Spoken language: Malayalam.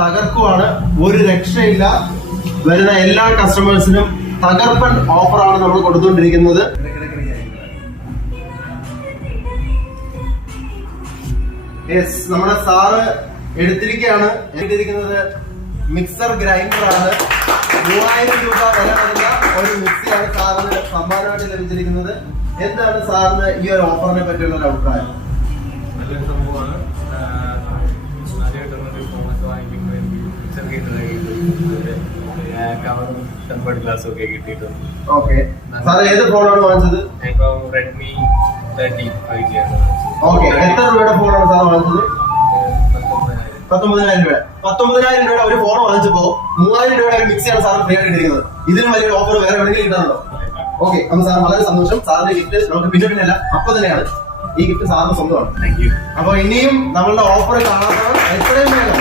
തകർക്കുവാണ്. ഒരു രക്ഷയില്ല. വരുന്ന എല്ലാ കസ്റ്റമേഴ്സിനും തകർപ്പൻ ഓഫറാണ് നമ്മൾ കൊടുത്തുകൊണ്ടിരിക്കുന്നത്. യെസ്, നമ്മുടെ സാറ് എടുത്തിരിക്കുകയാണ്. മിക്സർ ഗ്രൈൻഡർ ആണ്. 3000 രൂപ വില വരുന്ന ഒരു മിക്സിയാണ് സാറിന് സമ്മാനമായിട്ട് ലഭിച്ചിരിക്കുന്നത്. എന്താണ് സാറിന് ഈ ഒരു ഓഫറിനെ പറ്റിയുള്ള ഒരു അഭിപ്രായം? നല്ലൊരു സംഭവമാണ്. ടെമ്പേർഡ് ഗ്ലാസ് ഒക്കെ കിട്ടിയിട്ടുണ്ട്. ഓക്കെ, സാർ ഏത് ഫോണാണ് വാങ്ങിച്ചത്? ഇപ്പൊ റെഡ്മി 30 5G ആണ്. ഓക്കെ, എത്ര രൂപയുടെ ഫോണാണ് സാർ വാങ്ങിച്ചത്? 19,000 രൂപ. 19,000 രൂപയുടെ ഒരു ഫോൺ വാങ്ങിച്ചപ്പോ 3000 രൂപയുടെ ഒരു മിക്സിയാണ് സാർ ഫ്രീ ആയിട്ട് കിട്ടിയിരിക്കുന്നത്. ഇതിനും വലിയൊരു ഓഫർ വേറെ എവിടെയെങ്കിലും കിട്ടാറുണ്ടോ? ഓക്കെ, അപ്പൊ സാർ വളരെ സന്തോഷം. സാറിന്റെ ഗിഫ്റ്റ് നമുക്ക് പിന്നെ അല്ല, അപ്പൊ തന്നെയാണ് ഈ ഗിഫ്റ്റ് സാറിന് സ്വന്തമാണ്. Thank you. അപ്പൊ ഇനിയും നമ്മളുടെ ഓഫർ കാണാത്തവർ എത്രയും വേഗം